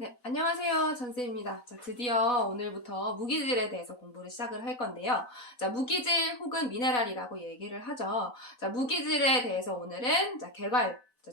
네, 안녕하세요. 전쌤입니다. 자, 드디어 오늘부터 무기질에 대해서 공부를 시작을 할 건데요. 자, 무기질 혹은 미네랄이라고 얘기를 하죠. 자, 무기질에 대해서 오늘은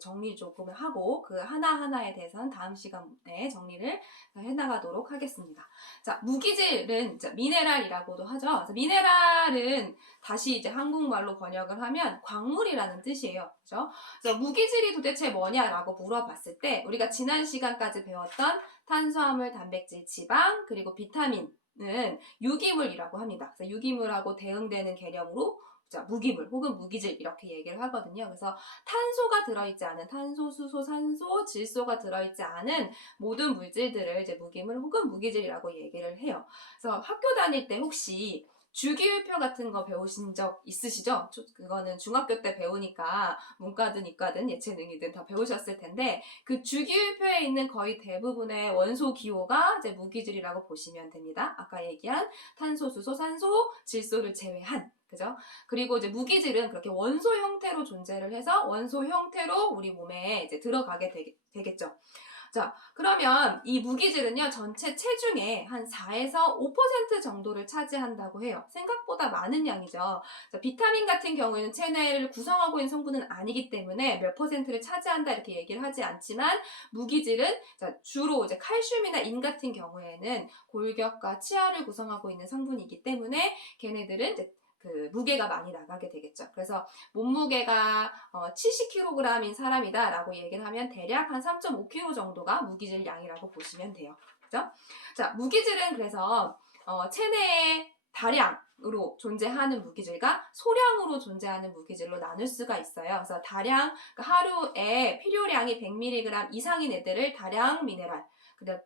정리 조금 하고 그 하나하나에 대해서는 다음 시간에 정리를 해나가도록 하겠습니다. 자, 무기질은 미네랄이라고도 하죠. 자, 미네랄은 다시 이제 한국말로 번역을 하면 광물이라는 뜻이에요. 그죠? 그래서 무기질이 도대체 뭐냐라고 물어봤을 때 우리가 지난 시간까지 배웠던 탄수화물, 단백질, 지방, 그리고 비타민은 유기물이라고 합니다. 그래서 유기물하고 대응되는 개념으로 무기물 혹은 무기질 이렇게 얘기를 하거든요. 그래서 탄소가 들어있지 않은 탄소, 수소, 산소, 질소가 들어있지 않은 모든 물질들을 이제 무기물 혹은 무기질이라고 얘기를 해요. 그래서 학교 다닐 때 혹시 주기율표 같은 거 배우신 적 있으시죠? 그거는 중학교 때 배우니까 문과든 이과든 예체능이든 다 배우셨을 텐데 그 주기율표에 있는 거의 대부분의 원소 기호가 이제 무기질이라고 보시면 됩니다. 아까 얘기한 탄소, 수소, 산소, 질소를 제외한 그죠? 그리고 이제 무기질은 그렇게 원소 형태로 존재를 해서 원소 형태로 우리 몸에 이제 들어가게 되겠죠. 자, 그러면 이 무기질은요, 전체 체중의 한 4에서 5% 정도를 차지한다고 해요. 생각보다 많은 양이죠. 자, 비타민 같은 경우에는 체내를 구성하고 있는 성분은 아니기 때문에 몇 퍼센트를 차지한다 이렇게 얘기를 하지 않지만 무기질은 주로 이제 칼슘이나 인 같은 경우에는 골격과 치아를 구성하고 있는 성분이기 때문에 걔네들은 이제 그 무게가 많이 나가게 되겠죠. 그래서 몸무게가 70kg인 사람이다 라고 얘기를 하면 대략 한 3.5kg 정도가 무기질 양이라고 보시면 돼요. 그죠? 자, 무기질은 그래서 체내의 다량으로 존재하는 무기질과 소량으로 존재하는 무기질로 나눌 수가 있어요. 그래서 다량, 그러니까 하루에 필요량이 100mg 이상인 애들을 다량 미네랄,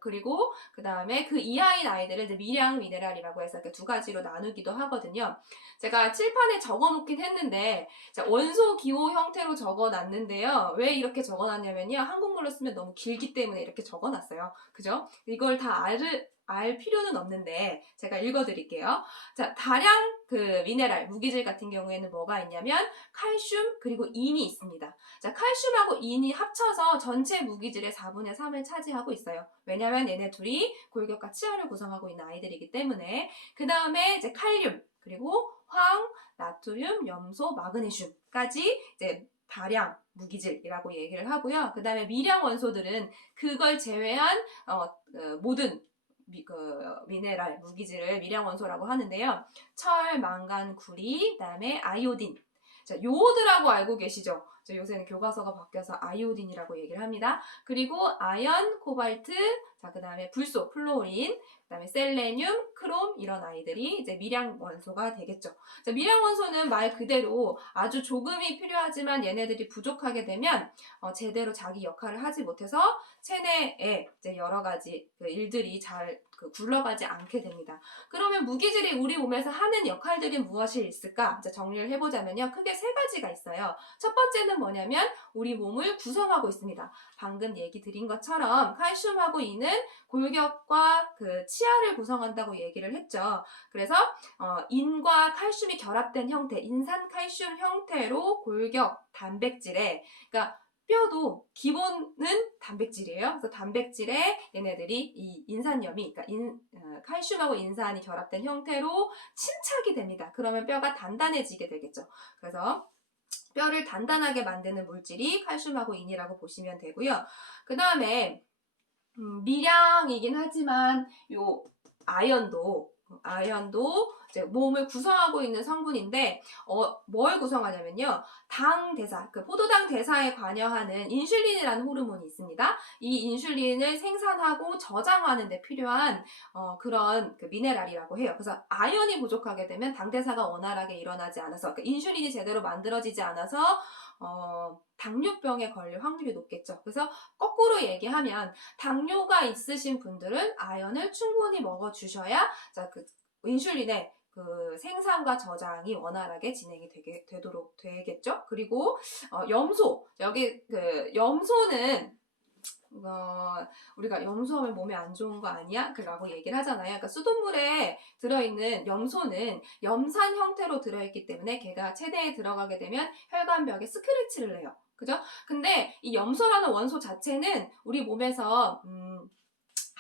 그리고 그 다음에 그 이하인 아이들을 이제 미량 미네랄이라고 해서 이렇게 두 가지로 나누기도 하거든요. 제가 칠판에 적어놓긴 했는데 원소 기호 형태로 적어놨는데요. 왜 이렇게 적어놨냐면요. 한국말로 쓰면 너무 길기 때문에 이렇게 적어놨어요. 그죠? 이걸 다 알 필요는 없는데 제가 읽어드릴게요. 자, 다량 그 미네랄, 무기질 같은 경우에는 뭐가 있냐면 칼슘 그리고 인이 있습니다. 자, 칼슘하고 인이 합쳐서 전체 무기질의 4분의 3을 차지하고 있어요. 왜냐면 얘네 둘이 골격과 치아를 구성하고 있는 아이들이기 때문에. 그 다음에 이제 칼륨, 그리고 황, 나트륨, 염소, 마그네슘까지 이제 다량 무기질이라고 얘기를 하고요. 그 다음에 미량 원소들은 그걸 제외한 모든 미네랄, 무기질을 미량 원소라고 하는데요. 철, 망간, 구리, 그 다음에 아이오딘. 자, 요오드라고 알고 계시죠? 요새는 교과서가 바뀌어서 아이오딘이라고 얘기를 합니다. 그리고 아연, 코발트, 자, 그 다음에 불소, 플로린, 그 다음에 셀레늄, 크롬 이런 아이들이 이제 미량 원소가 되겠죠. 자, 미량 원소는 말 그대로 아주 조금이 필요하지만 얘네들이 부족하게 되면 제대로 자기 역할을 하지 못해서 체내에 이제 여러 가지 일들이 잘 굴러가지 않게 됩니다. 그러면 무기질이 우리 몸에서 하는 역할들이 무엇이 있을까? 이제 정리를 해보자면요. 크게 세 가지가 있어요. 첫 번째는 뭐냐면 우리 몸을 구성하고 있습니다. 방금 얘기 드린 것처럼 칼슘하고 인은 골격과 그 치아를 구성한다고 얘기를 했죠. 그래서 인과 칼슘이 결합된 형태, 인산칼슘 형태로 골격 단백질에, 그러니까 뼈도 기본은 단백질이에요. 그래서 단백질에 얘네들이 이 인산염이, 그러니까 칼슘하고 인산이 결합된 형태로 침착이 됩니다. 그러면 뼈가 단단해지게 되겠죠. 그래서 뼈를 단단하게 만드는 물질이 칼슘하고 인이라고 보시면 되고요. 그 다음에 미량이긴 하지만 요 아연도 이제 몸을 구성하고 있는 성분인데 뭘 구성하냐면요. 당 대사, 그 포도당 대사에 관여하는 인슐린이라는 호르몬이 있습니다. 이 인슐린을 생산하고 저장하는 데 필요한 그런 그 미네랄이라고 해요. 그래서 아연이 부족하게 되면 당 대사가 원활하게 일어나지 않아서 그러니까 인슐린이 제대로 만들어지지 않아서 당뇨병에 걸릴 확률이 높겠죠. 그래서 거꾸로 얘기하면 당뇨가 있으신 분들은 아연을 충분히 먹어주셔야 그 인슐린의 그 생산과 저장이 원활하게 진행이 되도록 되겠죠. 그리고 염소, 여기 그 염소는 우리가 염소하면 몸에 안 좋은 거 아니야? 라고 얘기를 하잖아요. 그러니까 수돗물에 들어있는 염소는 염산 형태로 들어있기 때문에 걔가 체내에 들어가게 되면 혈관벽에 스크래치를 내요. 그죠? 근데 이 염소라는 원소 자체는 우리 몸에서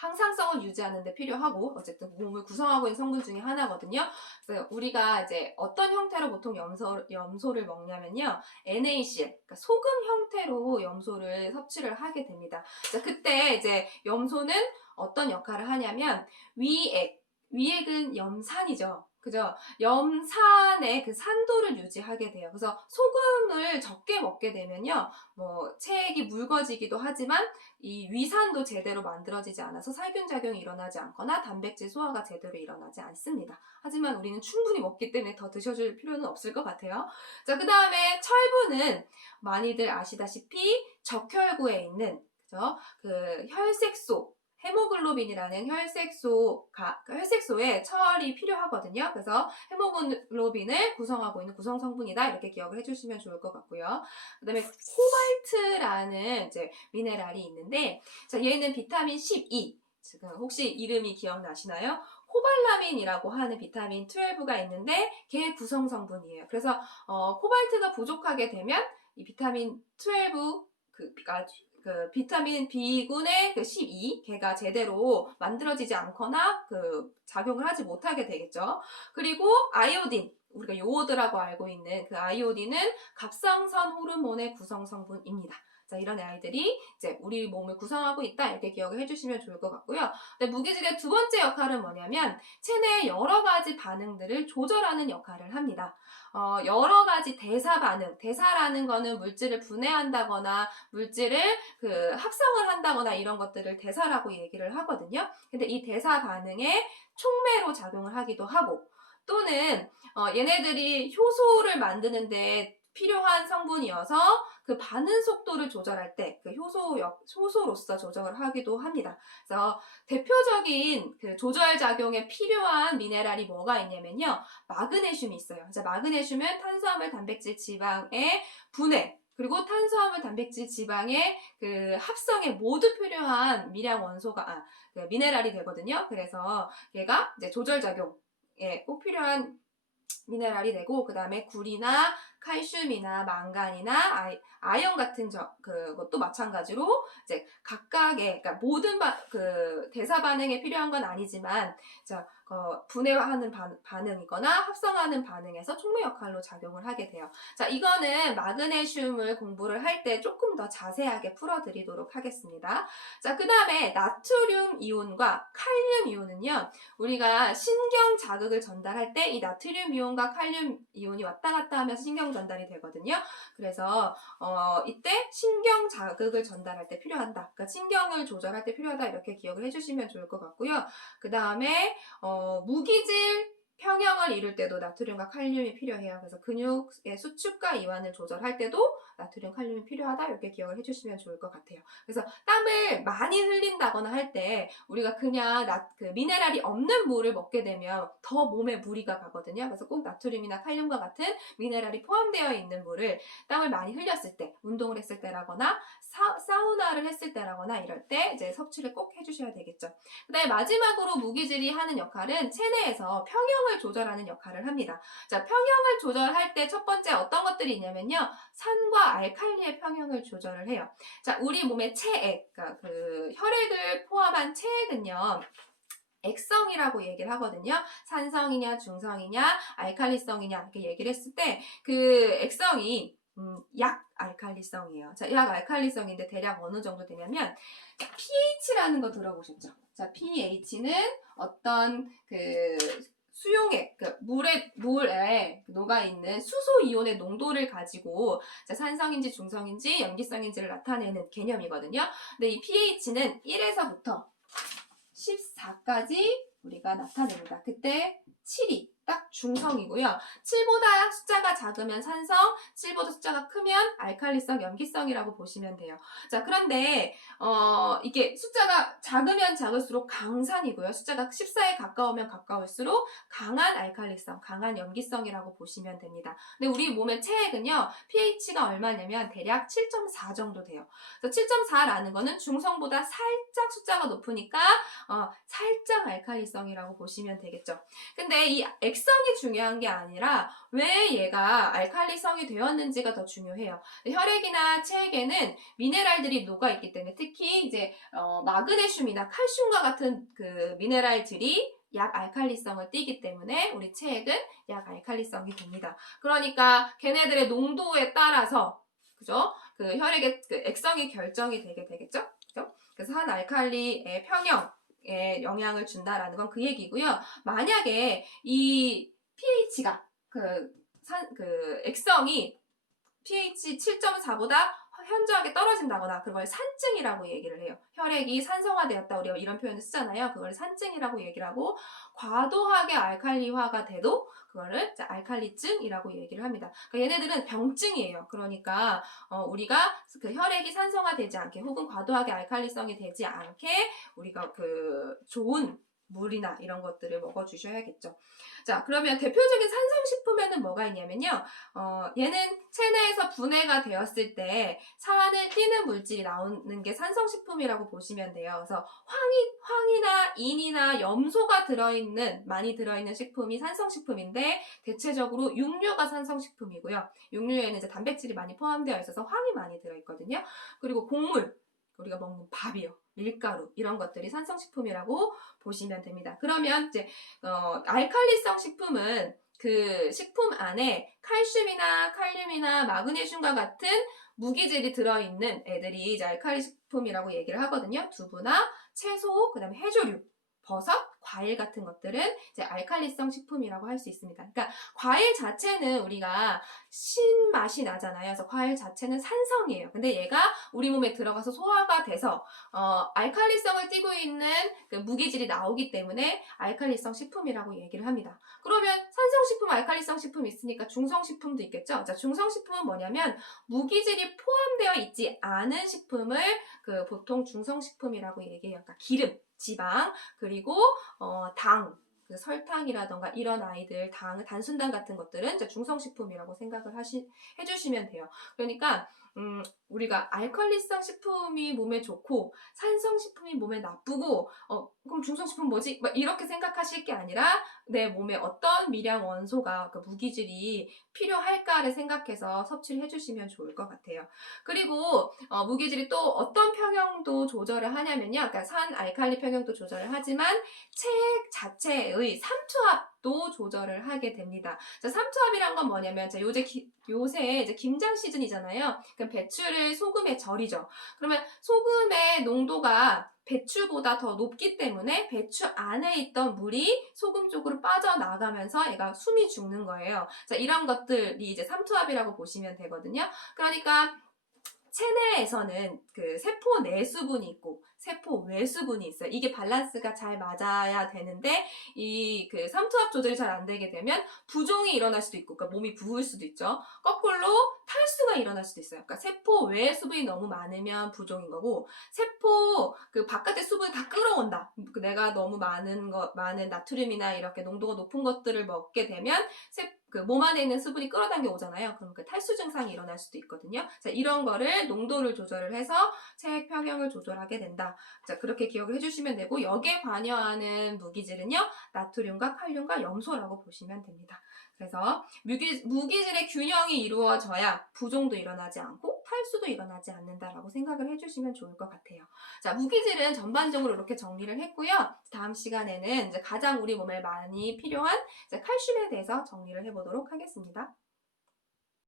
항상성을 유지하는 데 필요하고 어쨌든 몸을 구성하고 있는 성분 중에 하나거든요. 그래서 우리가 이제 어떤 형태로 보통 염소를 먹냐면요. NaCl, 그러니까 소금 형태로 염소를 섭취를 하게 됩니다. 자, 그때 이제 염소는 어떤 역할을 하냐면 위액은 염산이죠. 그죠? 염산의 그 산도를 유지하게 돼요. 그래서 소금을 적게 먹게 되면요. 뭐 체액이 묽어지기도 하지만 이 위산도 제대로 만들어지지 않아서 살균작용이 일어나지 않거나 단백질 소화가 제대로 일어나지 않습니다. 하지만 우리는 충분히 먹기 때문에 더 드셔줄 필요는 없을 것 같아요. 자, 그 다음에 철분은 많이들 아시다시피 적혈구에 있는 그죠? 그 혈색소 헤모글로빈이라는 혈색소에 철이 필요하거든요. 그래서 헤모글로빈을 구성하고 있는 구성 성분이다. 이렇게 기억을 해주시면 좋을 것 같고요. 그 다음에 코발트라는 이제 미네랄이 있는데, 자, 얘는 비타민 12. 지금 혹시 이름이 기억나시나요? 코발라민이라고 하는 비타민 12가 있는데, 걔 구성 성분이에요. 그래서, 코발트가 부족하게 되면, 이 비타민 12, 그 비타민 B군의 그 12, 걔가 제대로 만들어지지 않거나 그 작용을 하지 못하게 되겠죠. 그리고 아이오딘, 우리가 요오드라고 알고 있는 그 아이오딘은 갑상선 호르몬의 구성 성분입니다. 자, 이런 아이들이 이제 우리 몸을 구성하고 있다 이렇게 기억을 해주시면 좋을 것 같고요. 근데 무기질의 두 번째 역할은 뭐냐면 체내의 여러 가지 반응들을 조절하는 역할을 합니다. 여러 가지 대사 반응, 대사라는 거는 물질을 분해한다거나 물질을 그 합성을 한다거나 이런 것들을 대사라고 얘기를 하거든요. 근데 이 대사 반응에 촉매로 작용을 하기도 하고 또는 얘네들이 효소를 만드는데 필요한 성분이어서 그 반응 속도를 조절할 때 그 효소로서 조절을 하기도 합니다. 그래서 대표적인 그 조절 작용에 필요한 미네랄이 뭐가 있냐면요. 마그네슘이 있어요. 자, 마그네슘은 탄수화물, 단백질, 지방의 분해 그리고 탄수화물, 단백질, 지방의 그 합성에 모두 필요한 그 미네랄이 되거든요. 그래서 얘가 이제 조절 작용에 꼭 필요한 미네랄이 되고 그 다음에 굴이나 칼슘이나 망간이나 아연 같은 그것도 마찬가지로 이제 각각의 그러니까 모든 그 대사 반응에 필요한 건 아니지만 분해하는 반응이거나 합성하는 반응에서 촉매 역할로 작용을 하게 돼요. 자, 이거는 마그네슘을 공부를 할 때 조금 더 자세하게 풀어드리도록 하겠습니다. 자, 그 다음에 나트륨 이온과 칼륨 이온은요. 우리가 신경 자극을 전달할 때 이 나트륨 이온과 칼륨 이온이 왔다 갔다 하면서 신경 전달이 되거든요. 그래서 이때 신경 자극을 전달할 때 필요하다. 그러니까 신경을 조절할 때 필요하다. 이렇게 기억을 해주시면 좋을 것 같고요. 그 다음에 무기질 평형을 이룰 때도 나트륨과 칼륨이 필요해요. 그래서 근육의 수축과 이완을 조절할 때도 나트륨, 칼륨이 필요하다. 이렇게 기억을 해주시면 좋을 것 같아요. 그래서 땀을 많이 흘린다거나 할 때 우리가 그냥 그 미네랄이 없는 물을 먹게 되면 더 몸에 무리가 가거든요. 그래서 꼭 나트륨이나 칼륨과 같은 미네랄이 포함되어 있는 물을 땀을 많이 흘렸을 때, 운동을 했을 때라거나 사우나를 했을 때라거나 이럴 때 이제 섭취를 꼭 해주셔야 되겠죠. 그 다음에 마지막으로 무기질이 하는 역할은 체내에서 평형을 조절하는 역할을 합니다. 자, 평형을 조절할 때 첫 번째 어떤 것들이 있냐면요. 산과 알칼리의 평형을 조절을 해요. 자, 우리 몸의 체액, 그러니까 그 혈액을 포함한 체액은요. 액성이라고 얘기를 하거든요. 산성이냐, 중성이냐, 알칼리성이냐 이렇게 얘기를 했을 때 그 액성이 약 알칼리성이에요. 자, 약 알칼리성인데 대략 어느 정도 되냐면 pH라는 거 들어보셨죠? 자, pH는 어떤 그 수용액, 그 물에 녹아있는 수소 이온의 농도를 가지고 산성인지 중성인지 염기성인지를 나타내는 개념이거든요. 근데 이 pH는 1에서부터 14까지 우리가 나타냅니다. 그때 7이 딱 중성이고요. 7보다 숫자가 작으면 산성, 7보다 숫자가 크면 알칼리성, 염기성이라고 보시면 돼요. 자, 그런데 이게 숫자가 작으면 작을수록 강산이고요. 숫자가 14에 가까우면 가까울수록 강한 알칼리성, 강한 염기성이라고 보시면 됩니다. 근데 우리 몸의 체액은요. pH가 얼마냐면 대략 7.4 정도 돼요. 그래서 7.4라는 거는 중성보다 살짝 숫자가 높으니까 살짝 알칼리성이라고 보시면 되겠죠. 근데 이 액성이 중요한 게 아니라 왜 얘가 알칼리성이 되었는지가 더 중요해요. 혈액이나 체액에는 미네랄들이 녹아있기 때문에 특히 이제 마그네슘이나 칼슘과 같은 그 미네랄들이 약 알칼리성을 띠기 때문에 우리 체액은 약 알칼리성이 됩니다. 그러니까 걔네들의 농도에 따라서 그죠? 그 혈액의 그 액성이 결정이 되게 되겠죠? 그죠? 그래서 한 알칼리의 평형에 영향을 준다라는 건 그 얘기고요. 만약에 이 pH가 그 액성이 pH 7.4보다 현저하게 떨어진다거나 그걸 산증이라고 얘기를 해요. 혈액이 산성화되었다 우리가 이런 표현을 쓰잖아요. 그걸 산증이라고 얘기를 하고 과도하게 알칼리화가 돼도 그거를 알칼리증이라고 얘기를 합니다. 그러니까 얘네들은 병증이에요. 그러니까 우리가 그 혈액이 산성화되지 않게 혹은 과도하게 알칼리성이 되지 않게 우리가 그 좋은 물이나 이런 것들을 먹어주셔야겠죠. 자, 그러면 대표적인 산성식품에는 뭐가 있냐면요. 얘는 체내에서 분해가 되었을 때 산을 띠는 물질이 나오는 게 산성식품이라고 보시면 돼요. 그래서 황이나 인이나 염소가 많이 들어있는 식품이 산성식품인데 대체적으로 육류가 산성식품이고요. 육류에는 이제 단백질이 많이 포함되어 있어서 황이 많이 들어있거든요. 그리고 곡물, 우리가 먹는 밥이요. 밀가루 이런 것들이 산성식품이라고 보시면 됩니다. 그러면 이제 알칼리성 식품은 그 식품 안에 칼슘이나 칼륨이나 마그네슘과 같은 무기질이 들어있는 애들이 이제 알칼리 식품이라고 얘기를 하거든요. 두부나 채소, 그다음에 해조류, 버섯, 과일 같은 것들은 이제 알칼리성 식품이라고 할 수 있습니다. 그러니까 과일 자체는 우리가 신맛이 나잖아요. 그래서 과일 자체는 산성이에요. 근데 얘가 우리 몸에 들어가서 소화가 돼서 알칼리성을 띠고 있는 그 무기질이 나오기 때문에 알칼리성 식품이라고 얘기를 합니다. 그러면 산성식품, 알칼리성 식품이 있으니까 중성식품도 있겠죠? 자, 중성식품은 뭐냐면 무기질이 포함되어 있지 않은 식품을 그 보통 중성식품이라고 얘기해요. 그러니까 기름, 지방, 그리고 당, 설탕이라던가 이런 아이들 단순당 같은 것들은 이제 중성식품이라고 생각을 해주시면 돼요. 그러니까 우리가 알칼리성 식품이 몸에 좋고 산성식품이 몸에 나쁘고 그럼 중성식품 뭐지? 막 이렇게 생각하실 게 아니라 내 몸에 어떤 미량 원소가 그 무기질이 필요할까를 생각해서 섭취를 해주시면 좋을 것 같아요. 그리고 무기질이 또 어떤 평형도 조절을 하냐면요. 그러니까 산 알칼리 평형도 조절을 하지만 체액 자체의 삼투압도 조절을 하게 됩니다. 자, 삼투압이란 건 뭐냐면 요새 이제 김장 시즌이잖아요. 그럼 배추를 소금에 절이죠. 그러면 소금의 농도가 배추보다 더 높기 때문에 배추 안에 있던 물이 소금 쪽으로 빠져나가면서 얘가 숨이 죽는 거예요. 자, 이런 것들이 이제 삼투압이라고 보시면 되거든요. 그러니까 체내에서는 그 세포 내 수분이 있고 세포 외 수분이 있어요. 이게 밸런스가 잘 맞아야 되는데 이 그 삼투압 조절이 잘 안 되게 되면 부종이 일어날 수도 있고, 그러니까 몸이 부을 수도 있죠. 거꾸로 탈수가 일어날 수도 있어요. 그러니까 세포 외 수분이 너무 많으면 부종인 거고, 세포 그 바깥의 수분이 다 끌어온다. 내가 너무 많은 나트륨이나 이렇게 농도가 높은 것들을 먹게 되면 그 몸 안에 있는 수분이 끌어당겨 오잖아요. 그럼 그 탈수 증상이 일어날 수도 있거든요. 자, 이런 거를 농도를 조절을 해서 체액 평형을 조절하게 된다. 자, 그렇게 기억을 해주시면 되고, 여기에 관여하는 무기질은요, 나트륨과 칼륨과 염소라고 보시면 됩니다. 그래서 무기질의 균형이 이루어져야 부종도 일어나지 않고 탈수도 일어나지 않는다라고 생각을 해주시면 좋을 것 같아요. 자, 무기질은 전반적으로 이렇게 정리를 했고요. 다음 시간에는 이제 가장 우리 몸에 많이 필요한 이제 칼슘에 대해서 정리를 해보도록 하겠습니다.